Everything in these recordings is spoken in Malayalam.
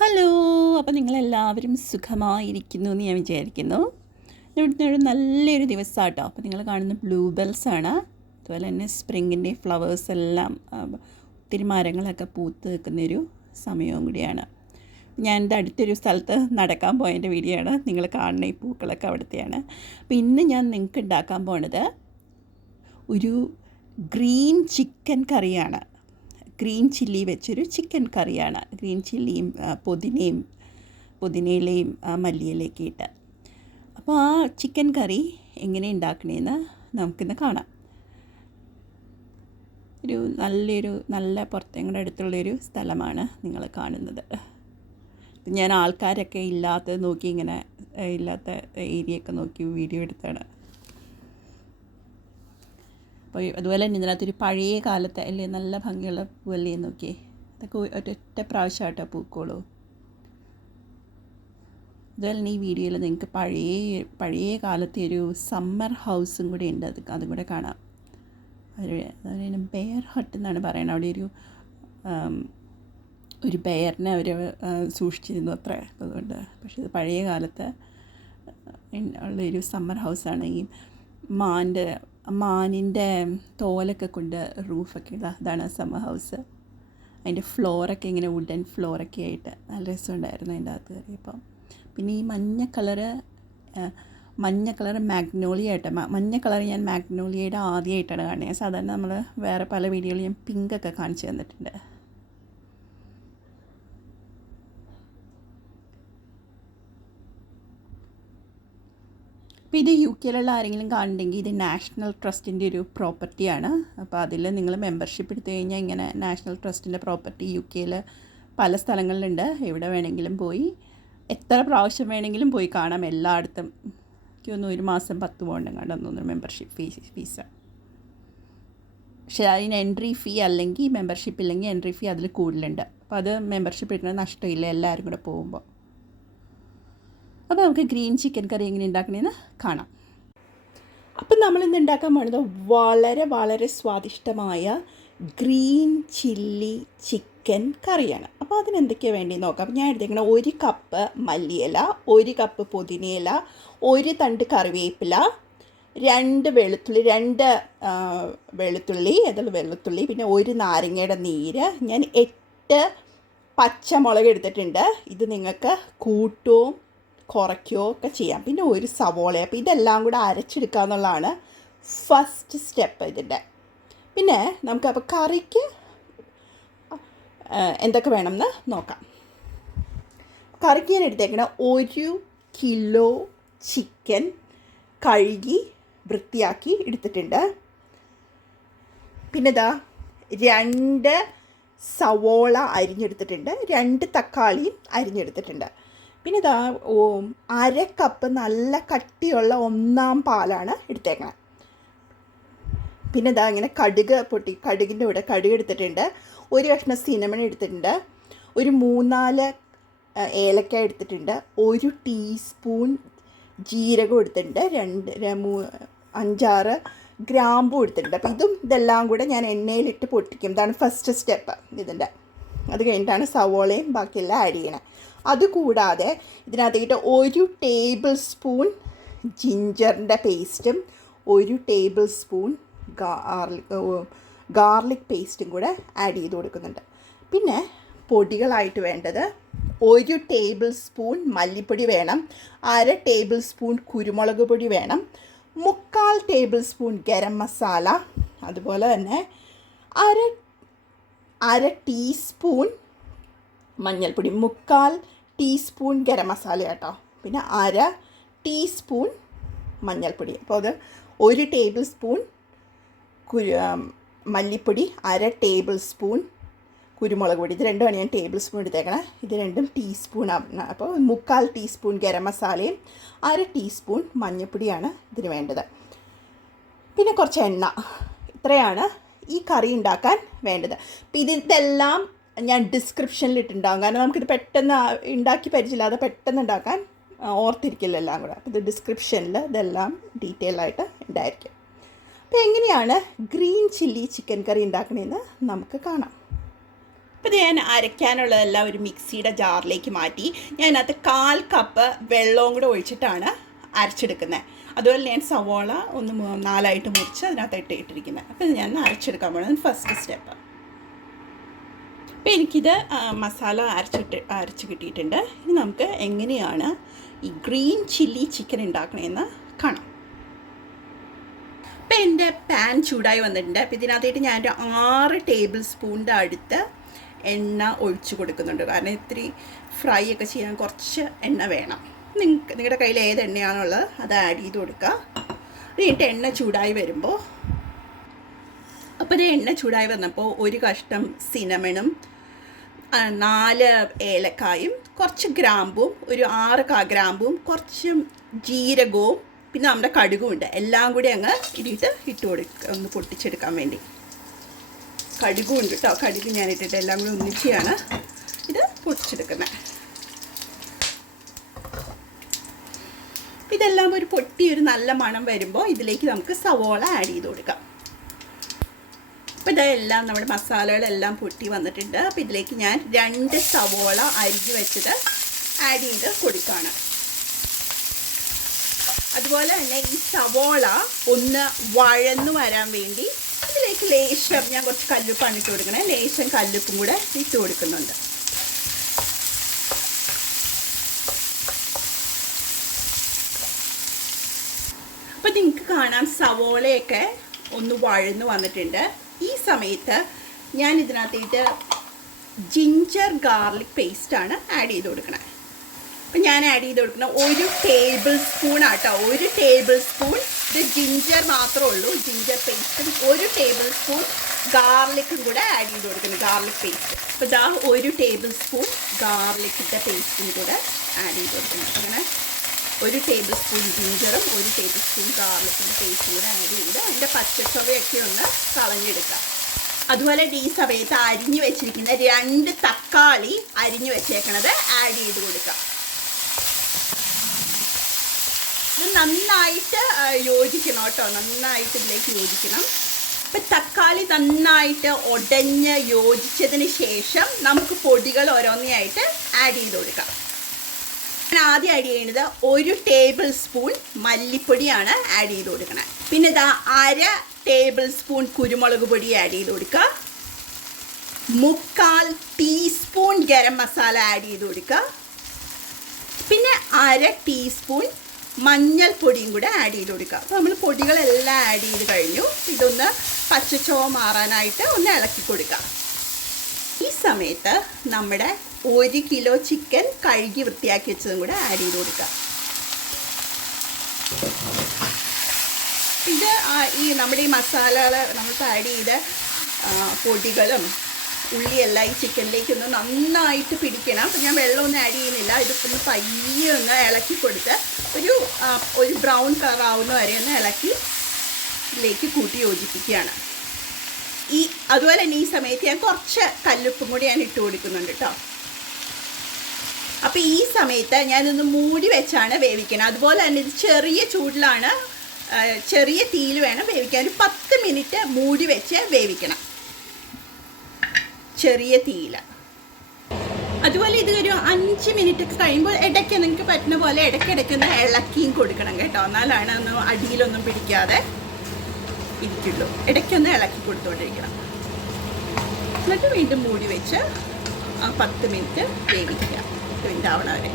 ഹലോ. അപ്പോൾ നിങ്ങളെല്ലാവരും സുഖമായിരിക്കുന്നു എന്ന് ഞാൻ വിചാരിക്കുന്നു. ഇവിടുത്തെ ഒരു നല്ലൊരു ദിവസമാണ് കേട്ടോ. അപ്പോൾ നിങ്ങൾ കാണുന്ന ബ്ലൂബെൽസാണ്. അതുപോലെ തന്നെ സ്പ്രിങ്ങിൻ്റെ ഫ്ലവേഴ്സ് എല്ലാം ഒത്തിരി മരങ്ങളൊക്കെ പൂത്ത് നിൽക്കുന്നൊരു സമയവും കൂടിയാണ്. ഞാൻ എൻ്റെ അടുത്തൊരു സ്ഥലത്ത് നടക്കാൻ പോയതിൻ്റെ വീഡിയോ ആണ് നിങ്ങൾ കാണുന്ന. ഈ പൂക്കളൊക്കെ അവിടുത്തെയാണ്. അപ്പോൾ ഇന്ന് ഞാൻ നിങ്ങൾക്ക് ഉണ്ടാക്കാൻ പോണത് ഒരു ഗ്രീൻ ചിക്കൻ കറിയാണ്. ഗ്രീൻ ചില്ലി വെച്ചൊരു ചിക്കൻ കറിയാണ്. ഗ്രീൻ ചില്ലിയും പുതിനയിലയും മല്ലിയിലയൊക്കെ ഇട്ട്. അപ്പോൾ ആ ചിക്കൻ കറി എങ്ങനെ ഉണ്ടാക്കണേന്ന് നമുക്കിന്ന് കാണാം. നല്ല പുറത്തെങ്ങളുടെ അടുത്തുള്ളൊരു സ്ഥലമാണ് നിങ്ങൾ കാണുന്നത്. ഞാൻ ആൾക്കാരൊക്കെ ഇല്ലാത്തത് നോക്കി ഇല്ലാത്ത ഏരിയയൊക്കെ നോക്കി വീഡിയോ എടുത്താണ്. അപ്പോൾ അതുപോലെ തന്നെ ഇതിനകത്തൊരു പഴയ കാലത്തെ അല്ലേ നല്ല ഭംഗിയുള്ള പൂവല്ലേ നോക്കിയേ. അതൊക്കെ ഒറ്റ പ്രാവശ്യമായിട്ടോ പൂക്കോളൂ. അതുപോലെ തന്നെ ഈ വീഡിയോയിൽ നിങ്ങൾക്ക് പഴയ കാലത്തെ ഒരു സമ്മർ ഹൗസും കൂടി ഉണ്ട്. അതും കൂടെ കാണാം. അതുപോലെ ബെയർ ഹട്ട് എന്നാണ് പറയുന്നത്. അവിടെ ഒരു ബെയറിനെ അവർ സൂക്ഷിച്ചിരുന്നു അത്ര. അതുകൊണ്ട് പക്ഷേ ഇത് പഴയ കാലത്ത് ഉള്ളൊരു സമ്മർ ഹൗസാണ്. ഈ മാനിൻ്റെ തോലൊക്കെ കൊണ്ട് റൂഫൊക്കെ ഉള്ള അതാണ് സമ്മർ ഹൗസ്. അതിൻ്റെ ഫ്ലോറൊക്കെ ഇങ്ങനെ വുഡൻ ഫ്ലോറൊക്കെ ആയിട്ട് നല്ല രസമുണ്ടായിരുന്നു അതിൻ്റെ അകത്ത് കയറിയപ്പം. പിന്നെ ഈ മഞ്ഞ കളറ് മാഗ്നോളിയ ആയിട്ട് മഞ്ഞ കളർ ഞാൻ മാഗ്നോളിയയുടെ ആദ്യമായിട്ടാണ് കാണുന്നത്. സാധാരണ നമ്മൾ വേറെ പല വീഡിയോയിൽ ഞാൻ പിങ്കൊക്കെ കാണിച്ചു തന്നിട്ടുണ്ട്. അപ്പോൾ ഇത് യു കെയിലുള്ള ആരെങ്കിലും കാണുന്നുണ്ടെങ്കിൽ ഇത് നാഷണൽ ട്രസ്റ്റിൻ്റെ ഒരു പ്രോപ്പർട്ടിയാണ്. അപ്പോൾ അതിൽ നിങ്ങൾ മെമ്പർഷിപ്പ് എടുത്തു കഴിഞ്ഞാൽ ഇങ്ങനെ നാഷണൽ ട്രസ്റ്റിൻ്റെ പ്രോപ്പർട്ടി യു കെയിൽ പല സ്ഥലങ്ങളിലുണ്ട്. എവിടെ വേണമെങ്കിലും പോയി എത്ര പ്രാവശ്യം വേണമെങ്കിലും പോയി കാണാം. എല്ലായിടത്തും എനിക്കൊന്നും 1 മാസം 10 പൗണ്ട് കണ്ടെന്നു മെമ്പർഷിപ്പ് ഫീസ്. പക്ഷേ അതിന് എൻട്രി ഫീ അല്ലെങ്കിൽ മെമ്പർഷിപ്പ് ഇല്ലെങ്കിൽ എൻട്രി ഫീ അതിൽ കൂടുതലുണ്ട്. അപ്പോൾ അത് മെമ്പർഷിപ്പ് എടുക്കുന്നത് നഷ്ടമില്ല എല്ലാവരും കൂടെ പോകുമ്പോൾ. അപ്പോൾ നമുക്ക് ഗ്രീൻ ചിക്കൻ കറി എങ്ങനെ ഉണ്ടാക്കണമെന്ന് കാണാം. അപ്പം നമ്മളിന്ന് ഉണ്ടാക്കാൻ പോകുന്നത് വളരെ വളരെ സ്വാദിഷ്ടമായ ഗ്രീൻ ചില്ലി ചിക്കൻ കറിയാണ്. അപ്പോൾ അതിനെന്തൊക്കെയാണ് വേണ്ടി നോക്കാം. അപ്പോൾ ഞാൻ എടുത്തേക്കുന്നത് 1 കപ്പ് മല്ലിയില, 1 കപ്പ് പുതിനയില, 1 തണ്ട് കറിവേപ്പില, 2 വെളുത്തുള്ളി, പിന്നെ 1 നാരങ്ങയുടെ നീര്. ഞാൻ 8 പച്ചമുളക് എടുത്തിട്ടുണ്ട്. ഇത് നിങ്ങൾക്ക് കൂട്ടുകയും കുറയ്ക്കുകയോ ഒക്കെ ചെയ്യാം. പിന്നെ 1 സവോള. അപ്പോൾ ഇതെല്ലാം കൂടെ അരച്ചെടുക്കുക എന്നുള്ളതാണ് ഫസ്റ്റ് സ്റ്റെപ്പ് ഇതിൻ്റെ. പിന്നെ നമുക്ക് അപ്പോൾ കറിക്ക് എന്തൊക്കെ വേണമെന്ന് നോക്കാം. കറിക്ക് ഞാൻ എടുത്തേക്കണം 1 കിലോ ചിക്കൻ കഴുകി വൃത്തിയാക്കി എടുത്തിട്ടുണ്ട്. പിന്നെ 2 സവോള അരിഞ്ഞെടുത്തിട്ടുണ്ട്, 2 തക്കാളിയും അരിഞ്ഞെടുത്തിട്ടുണ്ട്. പിന്നെ 1/2 കപ്പ് നല്ല കട്ടിയുള്ള 1-ാം പാലാണ് എടുത്തേക്കണം. പിന്നെ ഇങ്ങനെ കടുകിൻ്റെ കൂടെ കടുക് എടുത്തിട്ടുണ്ട്, 1 കഷ്ണം സിനമൺ എടുത്തിട്ടുണ്ട്, ഒരു 3-4 ഏലക്ക എടുത്തിട്ടുണ്ട്, 1 ടീസ്പൂൺ ജീരകം എടുത്തിട്ടുണ്ട്, 5-6 ഗ്രാമ്പൂ എടുത്തിട്ടുണ്ട്. അപ്പോൾ ഇതെല്ലാം കൂടെ ഞാൻ എണ്ണയിലിട്ട് പൊട്ടിക്കും. ഇതാണ് ഫസ്റ്റ് സ്റ്റെപ്പ് ഇതിൻ്റെ. അത് കഴിഞ്ഞിട്ടാണ് സവോളയും ബാക്കിയെല്ലാം ആഡ് ചെയ്യണേ. അതുകൂടാതെ ഇതിനകത്തേക്കിട്ട് 1 ടേബിൾ സ്പൂൺ ജിഞ്ചറിൻ്റെ പേസ്റ്റും 1 ടേബിൾ സ്പൂൺ ഗാർലിക് പേസ്റ്റും കൂടെ ആഡ് ചെയ്ത് കൊടുക്കുന്നുണ്ട്. പിന്നെ പൊടികളായിട്ട് വേണ്ടത് 1 ടേബിൾ സ്പൂൺ മല്ലിപ്പൊടി വേണം, 1/2 ടേബിൾ സ്പൂൺ കുരുമുളക് പൊടി വേണം, 1/4 ടേബിൾ സ്പൂൺ ഗരം മസാല, അതുപോലെ തന്നെ അര ടീസ്പൂൺ മഞ്ഞൾപ്പൊടി, 1/4 ടീസ്പൂൺ ഗരം മസാല കേട്ടോ, പിന്നെ 1/2 ടീസ്പൂൺ മഞ്ഞൾപ്പൊടി. അപ്പോൾ അത് 1 ടേബിൾ സ്പൂൺ മല്ലിപ്പൊടി, 1/2 ടേബിൾ സ്പൂൺ കുരുമുളക് പൊടി. ഇത് രണ്ടുമാണ് ഞാൻ ടേബിൾ സ്പൂൺ എടുത്തേക്കണം. ഇത് രണ്ടും ടീസ്പൂണാണ്. അപ്പോൾ 1/4 ടീസ്പൂൺ ഗരം മസാലയും 1/2 ടീസ്പൂൺ മഞ്ഞൾപ്പൊടിയാണ് ഇതിന് വേണ്ടത്. പിന്നെ കുറച്ച് എണ്ണ. ഇത്രയാണ് ഈ കറി ഉണ്ടാക്കാൻ വേണ്ടത്. അപ്പോൾ ഇതെല്ലാം ഞാൻ ഡിസ്ക്രിപ്ഷനിൽ ഇട്ടുണ്ടാകും. കാരണം നമുക്കിത് പെട്ടെന്ന് ഉണ്ടാക്കി പരിചയമില്ലാതെ പെട്ടെന്ന് ഉണ്ടാക്കാൻ ഓർത്തിരിക്കില്ല എല്ലാം കൂടെ. അപ്പോൾ ഇത് ഡിസ്ക്രിപ്ഷനിൽ ഇതെല്ലാം ഡീറ്റെയിൽ ആയിട്ട് ഉണ്ടായിരിക്കും. അപ്പോൾ എങ്ങനെയാണ് ഗ്രീൻ ചില്ലി ചിക്കൻ കറി ഉണ്ടാക്കണമെന്ന് നമുക്ക് കാണാം. അപ്പോൾ ഇത് ഞാൻ അരയ്ക്കാനുള്ളതെല്ലാം ഒരു മിക്സിയുടെ ജാറിലേക്ക് മാറ്റി ഞാൻ അതിനകത്ത് 1/4 കപ്പ് വെള്ളവും കൂടെ ഒഴിച്ചിട്ടാണ് അരച്ചെടുക്കുന്നത്. അതുപോലെ ഞാൻ സവോള ഒന്ന് 4ആയിട്ട് മുറിച്ച് അതിനകത്ത് ഇട്ടിരിക്കുന്നത്. അപ്പോൾ ഇത് ഞാൻ അരച്ചെടുക്കാൻ പോകുന്നത് ഫസ്റ്റ് സ്റ്റെപ്പ്. അപ്പോൾ എനിക്കിത് മസാല അരച്ച് കിട്ടിയിട്ടുണ്ട്. ഇനി നമുക്ക് എങ്ങനെയാണ് ഈ ഗ്രീൻ ചില്ലി ചിക്കൻ ഉണ്ടാക്കണമെന്ന് കാണാം. അപ്പോൾ എൻ്റെ പാൻ ചൂടായി വന്നിട്ടുണ്ട്. അപ്പോൾ ഇതിനകത്തായിട്ട് ഞാനൊരു 6 ടേബിൾ സ്പൂണിൻ്റെ അടുത്ത് എണ്ണ ഒഴിച്ചു കൊടുക്കുന്നുണ്ട്. കാരണം ഇത്തിരി ഫ്രൈ ഒക്കെ ചെയ്യാൻ കുറച്ച് എണ്ണ വേണം. നിങ്ങളുടെ കയ്യിൽ ഏത് എണ്ണയാണുള്ളത് അത് ആഡ് ചെയ്ത് കൊടുക്കുക. അത് കഴിഞ്ഞിട്ട് എണ്ണ ചൂടായി വരുമ്പോൾ അപ്പോൾ ഇത് എണ്ണ ചൂടായി വന്നപ്പോൾ ഒരു കഷ്ണം സിനമണും 4 ഏലക്കായും കുറച്ച് ഗ്രാമ്പും ഒരു 6 ഗ്രാമ്പും കുറച്ച് ജീരകവും പിന്നെ നമ്മുടെ കടുകും ഉണ്ട്. എല്ലാം കൂടി അങ്ങ് ഇട്ട് കൊടുക്കുക, ഒന്ന് പൊട്ടിച്ചെടുക്കാൻ വേണ്ടി. കടുകും ഉണ്ട് കേട്ടോ, കടുക് ഞാൻ ഇട്ടിട്ട് എല്ലാം കൂടി ഒന്നിച്ചാണ് ഇത് പൊട്ടിച്ചെടുക്കുന്നത്. ഇതെല്ലാം ഒരു പൊട്ടിയൊരു നല്ല മണം വരുമ്പോൾ ഇതിലേക്ക് നമുക്ക് സവോള ആഡ് ചെയ്ത് കൊടുക്കാം. അപ്പോൾ ഇതെല്ലാം നമ്മുടെ മസാലകളെല്ലാം പൊട്ടി വന്നിട്ടുണ്ട്. അപ്പോൾ ഇതിലേക്ക് ഞാൻ 2 സവോള അരിഞ്ഞ് വെച്ചത് ആഡ് ചെയ്ത് കൊടുക്കുകയാണ്. അതുപോലെ തന്നെ ഈ സവോള ഒന്ന് വഴന്നു വരാൻ വേണ്ടി ഇതിലേക്ക് ലേശം ഞാൻ കുറച്ച് കല്ലുപ്പാണ് ഇട്ട് കൊടുക്കണേ. ലേശം കല്ലുപ്പും കൂടെ ഇട്ട് കൊടുക്കുന്നുണ്ട്. അപ്പോൾ നിങ്ങൾക്ക് കാണാം സവോളയൊക്കെ ഒന്ന് വഴന്നു വന്നിട്ടുണ്ട്. ഈ സമയത്ത് ഞാൻ ഇതിനകത്തേക്ക് ജിഞ്ചർ ഗാർലിക് പേസ്റ്റാണ് ആഡ് ചെയ്ത് കൊടുക്കണേ. അപ്പം ഞാൻ ആഡ് ചെയ്ത് കൊടുക്കുന്ന 1 ടേബിൾ സ്പൂൺ ആട്ടോ, 1 ടേബിൾ സ്പൂൺ ഇത് ജിഞ്ചർ മാത്രമേ ഉള്ളൂ, ജിഞ്ചർ പേസ്റ്റും 1 ടേബിൾ സ്പൂൺ ഗാർലിക്കും കൂടെ ആഡ് ചെയ്ത് കൊടുക്കുന്നു, ഗാർലിക് പേസ്റ്റ്. അപ്പോൾ ഇതാ 1 ടേബിൾ സ്പൂൺ ഗാർലിക്കിൻ്റെ പേസ്റ്റും കൂടെ ആഡ് ചെയ്ത് കൊടുക്കുന്നു. അങ്ങനെ 1 ടേബിൾ സ്പൂൺ ജിഞ്ചറും 1 ടേബിൾ സ്പൂൺ ഗാർലിക്കിൻ്റെ പേസ്റ്റും കൂടെ ആഡ് ചെയ്ത് അതിൻ്റെ പച്ചച്ചൊവയൊക്കെ ഒന്ന് കളഞ്ഞെടുക്കാം. അതുപോലെ ഈ സമയത്ത് അരിഞ്ഞു വെച്ചിരിക്കുന്ന 2 തക്കാളി അരിഞ്ഞു വെച്ചേക്കണത് ആഡ് ചെയ്ത് കൊടുക്കാം. ഇത് നന്നായിട്ട് യോജിക്കണം കേട്ടോ, നന്നായിട്ട് ഇതിലേക്ക് യോജിക്കണം. അപ്പം തക്കാളി നന്നായിട്ട് ഉടഞ്ഞ് യോജിച്ചതിന് ശേഷം നമുക്ക് പൊടികൾ ഓരോന്നായിട്ട് ആഡ് ചെയ്ത് കൊടുക്കാം. ഞാൻ ആദ്യം ആഡ് ചെയ്യുന്നത് 1 ടേബിൾ സ്പൂൺ മല്ലിപ്പൊടിയാണ് ആഡ് ചെയ്ത് കൊടുക്കണം. പിന്നെ ഇതാ 1/2 ടേബിൾ സ്പൂൺ കുരുമുളക് പൊടി ആഡ് ചെയ്ത് കൊടുക്കുക. 3/4 ടീസ്പൂൺ ഗരം മസാല ആഡ് ചെയ്ത് കൊടുക്കുക. പിന്നെ 1/2 ടീസ്പൂൺ മഞ്ഞൾപ്പൊടിയും കൂടെ ആഡ് ചെയ്ത് കൊടുക്കുക. അപ്പോൾ നമ്മൾ പൊടികളെല്ലാം ആഡ് ചെയ്ത് കഴിഞ്ഞു. ഇതൊന്ന് പച്ചച്ചോവ മാറാനായിട്ട് ഒന്ന് ഇളക്കി കൊടുക്കുക. ഈ സമയത്ത് നമ്മുടെ 1 കിലോ ചിക്കൻ കഴുകി വൃത്തിയാക്കി വെച്ചതും കൂടെ ആഡ് ചെയ്ത് കൊടുക്കുക. ഇത് നമ്മുടെ ഈ മസാലകൾ നമുക്ക് ആഡ് ചെയ്ത് പൊടികളും ഉള്ളിയെല്ലാം ഈ ചിക്കനിലേക്കൊന്ന് നന്നായിട്ട് പിടിക്കണം. അപ്പോൾ ഞാൻ വെള്ളമൊന്നും ആഡ് ചെയ്യുന്നില്ല. ഇതിപ്പോൾ ഒന്ന് പയ്യെ ഒന്ന് ഇളക്കി കൊടുത്ത് ഒരു ബ്രൗൺ കളർ ആവുന്ന വരെ ഒന്ന് ഇളക്കി ഇതിലേക്ക് കൂട്ടി യോജിപ്പിക്കുകയാണ്. അതുപോലെ തന്നെ ഈ സമയത്ത് ഞാൻ കുറച്ച് കല്ലുപ്പും കൂടി ഞാൻ ഇട്ട് കൊടുക്കുന്നുണ്ട് കേട്ടോ. അപ്പോൾ ഈ സമയത്ത് ഞാനൊന്ന് മൂടി വെച്ചാണ് വേവിക്കണം. അതുപോലെ തന്നെ ഇത് ചെറിയ ചൂടിലാണ്, ചെറിയ തീയിൽ വേണം വേവിക്കാൻ. ഒരു 10 മിനിറ്റ് മൂടി വെച്ച് വേവിക്കണം, ചെറിയ തീയിൽ. അതുപോലെ ഇത് ഒരു 5 മിനിറ്റ് ഒക്കെ കഴിയുമ്പോൾ ഇടയ്ക്ക് നിങ്ങൾക്ക് പറ്റുന്ന പോലെ ഇടയ്ക്കിടയ്ക്കൊന്ന് ഇളക്കിയും കൊടുക്കണം കേട്ടോ. എന്നാലാണ് ഒന്നും അടിയിലൊന്നും പിടിക്കാതെ ഇരിക്കുള്ളൂ. ഇടയ്ക്കൊന്ന് ഇളക്കി കൊടുത്തുകൊണ്ടിരിക്കണം. എന്നിട്ട് വീണ്ടും മൂടി വെച്ച് 10 മിനിറ്റ് വേവിക്കുക, 10 മിനിറ്റ് ആവണ വരെ.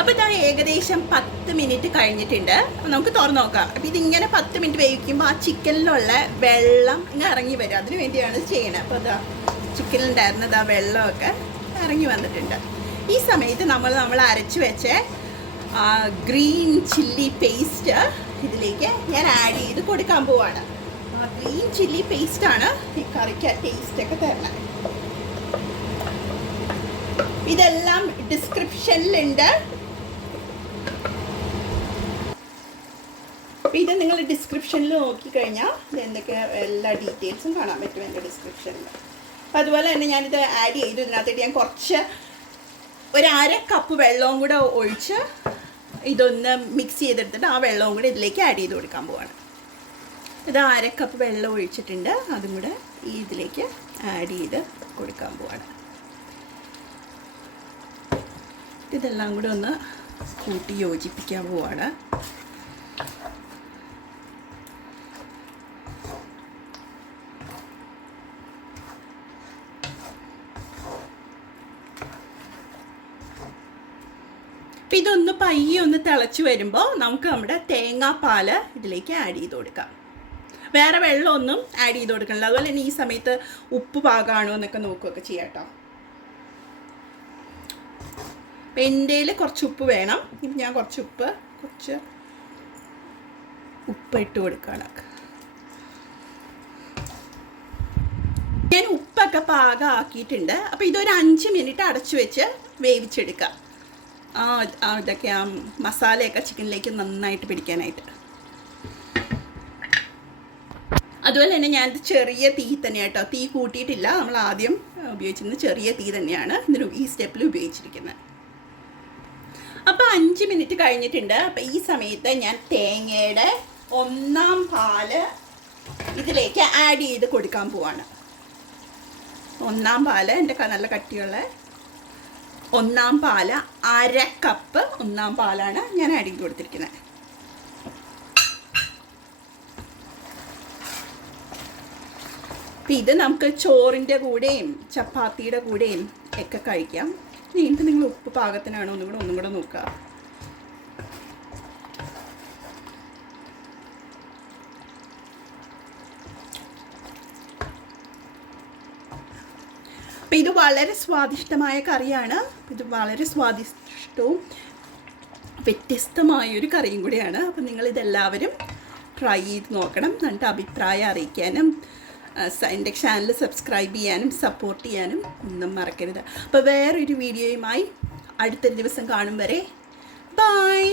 അപ്പോൾ ഇതാ ഏകദേശം 10 മിനിറ്റ് കഴിഞ്ഞിട്ടുണ്ട്. നമുക്ക് തുറന്ന് നോക്കാം. അപ്പോൾ ഇതിങ്ങനെ 10 മിനിറ്റ് വേവിക്കുമ്പോൾ ആ ചിക്കനിലുള്ള വെള്ളം ഇങ്ങനെ ഇറങ്ങി വരും. അതിന് വേണ്ടിയാണ് ചെയ്യണത്. അപ്പോൾ അതാ ചിക്കനിലുണ്ടായിരുന്നത് ആ വെള്ളമൊക്കെ ഇറങ്ങി വന്നിട്ടുണ്ട്. ഈ സമയത്ത് നമ്മൾ അരച്ച് വെച്ച ഗ്രീൻ ചില്ലി പേസ്റ്റ് ഇതിലേക്ക് ഞാൻ ആഡ് ചെയ്ത് കൊടുക്കാൻ പോവാണ്. ആ ഗ്രീൻ ചില്ലി പേസ്റ്റാണ് ഈ കറിക്ക് ടേസ്റ്റൊക്കെ തരുന്നത്. ഇതെല്ലാം ഡിസ്ക്രിപ്ഷനിലുണ്ട്. അപ്പോൾ ഇത് നിങ്ങൾ ഡിസ്ക്രിപ്ഷനിൽ നോക്കിക്കഴിഞ്ഞാൽ എന്തൊക്കെ എല്ലാ ഡീറ്റെയിൽസും കാണാൻ പറ്റും എൻ്റെ ഡിസ്ക്രിപ്ഷനിൽ. അപ്പോൾ അതുപോലെ തന്നെ ഞാനിത് ആഡ് ചെയ്തു. ഇതിനകത്തേക്ക് ഞാൻ കുറച്ച് 1/2 കപ്പ് വെള്ളവും കൂടെ ഒഴിച്ച് ഇതൊന്ന് മിക്സ് ചെയ്തെടുത്തിട്ട് ആ വെള്ളവും കൂടെ ഇതിലേക്ക് ആഡ് ചെയ്ത് കൊടുക്കാൻ പോവാണ്. ഇത് 1/2 കപ്പ് വെള്ളം ഒഴിച്ചിട്ടുണ്ട്. അതും കൂടെ ഇതിലേക്ക് ആഡ് ചെയ്ത് കൊടുക്കാൻ പോവാണ്. ഇതെല്ലാം കൂടെ ഒന്ന് കൂട്ടി യോജിപ്പിക്കാൻ പോവാണ്. അപ്പം ഇതൊന്ന് പയ്യെ ഒന്ന് തിളച്ച് വരുമ്പോൾ നമുക്ക് നമ്മുടെ തേങ്ങാപ്പാൽ ഇതിലേക്ക് ആഡ് ചെയ്ത് കൊടുക്കാം. വേറെ വെള്ളമൊന്നും ആഡ് ചെയ്ത് കൊടുക്കണില്ല. അതുപോലെ തന്നെ ഈ സമയത്ത് ഉപ്പ് പാകമാണോ എന്നൊക്കെ നോക്കുകയൊക്കെ ചെയ്യാം കേട്ടോ. അപ്പം എൻ്റെ കുറച്ച് ഉപ്പ് വേണം. ഇപ്പം ഞാൻ കുറച്ച് ഉപ്പ് ഇട്ട് കൊടുക്കുകയാണ്. ഞാൻ ഉപ്പൊക്കെ പാകമാക്കിയിട്ടുണ്ട്. അപ്പോൾ ഇതൊരു 5 മിനിറ്റ് അടച്ചു വെച്ച് വേവിച്ചെടുക്കാം. ഇതൊക്കെ മസാലയൊക്കെ ചിക്കനിലേക്ക് നന്നായിട്ട് പിടിക്കാനായിട്ട്. അതുപോലെ തന്നെ ഞാൻ ചെറിയ തീ തന്നെ കേട്ടോ, തീ കൂട്ടിയിട്ടില്ല. നമ്മൾ ആദ്യം ഉപയോഗിച്ചിരുന്നത് ചെറിയ തീ തന്നെയാണ് ഈ സ്റ്റെപ്പിൽ ഉപയോഗിച്ചിരിക്കുന്നത്. അപ്പോൾ 5 മിനിറ്റ് കഴിഞ്ഞിട്ടുണ്ട്. അപ്പോൾ ഈ സമയത്ത് ഞാൻ തേങ്ങയുടെ 1/4 പാല് ഇതിലേക്ക് ആഡ് ചെയ്ത് കൊടുക്കാൻ പോവാണ്. 1/4 പാല് എൻ്റെ നല്ല കട്ടിയുള്ള 1/4 പാല്, 1/2 കപ്പ് 1/4 പാലാണ് ഞാൻ ആഡ് ചെയ്ത് കൊടുത്തിരിക്കുന്നത്. അപ്പം ഇത് നമുക്ക് ചോറിൻ്റെ കൂടെയും ചപ്പാത്തിയുടെ കൂടെയും ഒക്കെ കഴിക്കാം. വീണ്ടും നിങ്ങൾ ഉപ്പ് പാകത്തിനാണോ ഒന്നും കൂടെ നോക്കുക. അപ്പം ഇത് വളരെ സ്വാദിഷ്ടമായ കറിയാണ്. ഇത് വളരെ സ്വാദിഷ്ടവും വ്യത്യസ്തമായൊരു കറിയും കൂടിയാണ്. അപ്പം നിങ്ങളിതെല്ലാവരും ട്രൈ ചെയ്ത് നോക്കണം. എന്നിട്ട് അഭിപ്രായം അറിയിക്കാനും എൻ്റെ ചാനൽ സബ്സ്ക്രൈബ് ചെയ്യാനും സപ്പോർട്ട് ചെയ്യാനും ഒന്നും മറക്കരുത്. അപ്പോൾ വേറൊരു വീഡിയോയുമായി അടുത്തൊരു ദിവസം കാണും വരെ ബൈ.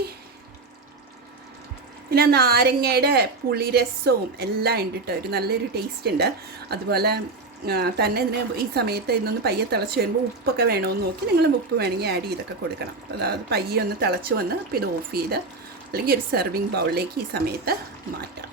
പിന്നെ നാരങ്ങയുടെ പുളിരസവും എല്ലാം ഉണ്ട് കേട്ടോ. ഒരു നല്ലൊരു ടേസ്റ്റ് ഉണ്ട്. അതുപോലെ തന്നെ ഇതിന് ഈ സമയത്ത് ഇന്നൊന്ന് പയ്യെ തിളച്ച് വരുമ്പോൾ ഉപ്പൊക്കെ വേണമെന്ന് നോക്കി നിങ്ങൾ ഉപ്പ് വേണമെങ്കിൽ ആഡ് ചെയ്തൊക്കെ കൊടുക്കണം. അപ്പോൾ അത് പയ്യെ ഒന്ന് തിളച്ച് വന്ന് അപ്പോൾ ഇത് ഓഫ് ചെയ്ത് അല്ലെങ്കിൽ ഒരു സെർവിങ് ബൗളിലേക്ക് ഈ സമയത്ത് മാറ്റാം.